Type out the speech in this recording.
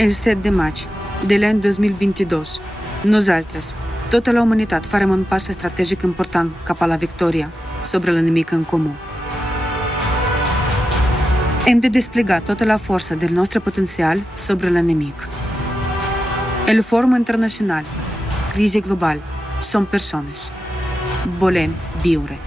El 7 de maig de l'any 2022, nosaltres, tota la humanitat, farem un pas estratègic important cap a la victòria sobre l'enemic en comú. Hem de desplegar tota la força del nostre potencial sobre l'enemic. El Fòrum Internacional, crisi global, som persones. Volem viure.